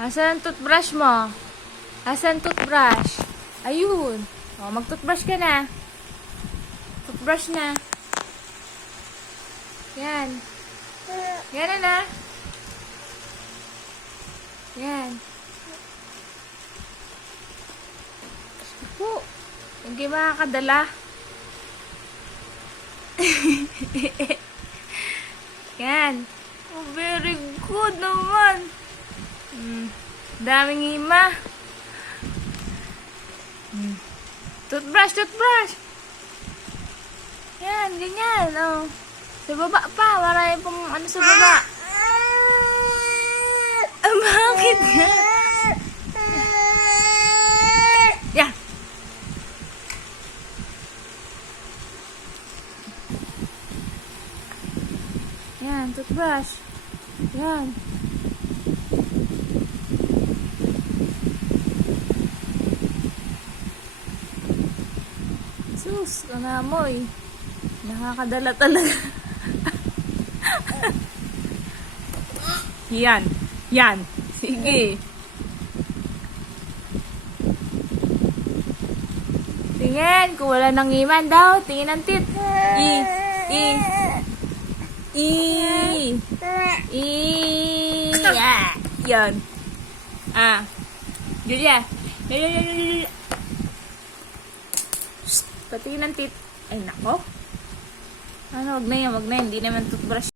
Asan ang toothbrush mo? Asan toothbrush? Ayun. O, mag-toothbrush ka na. Toothbrush na. Yan. Yan na. Yan. Po. Hindi makakadala. Yan. Oh, very good naman. Daming hima. Toothbrush. Yan, ganyan. Oh. Sa baba pa. Marami pong ano sa baba. Bakit nga? Yan. Yan, toothbrush. Yan. Sus, kanamoy. Nakakadala talaga. Yan. Yan. Sige. Tingin. Kung wala nang iman daw, tingin ang tit. Yan. Julia. Patingin ang tit. Ay, nako. Ano, wag na yan. Hindi naman toothbrush.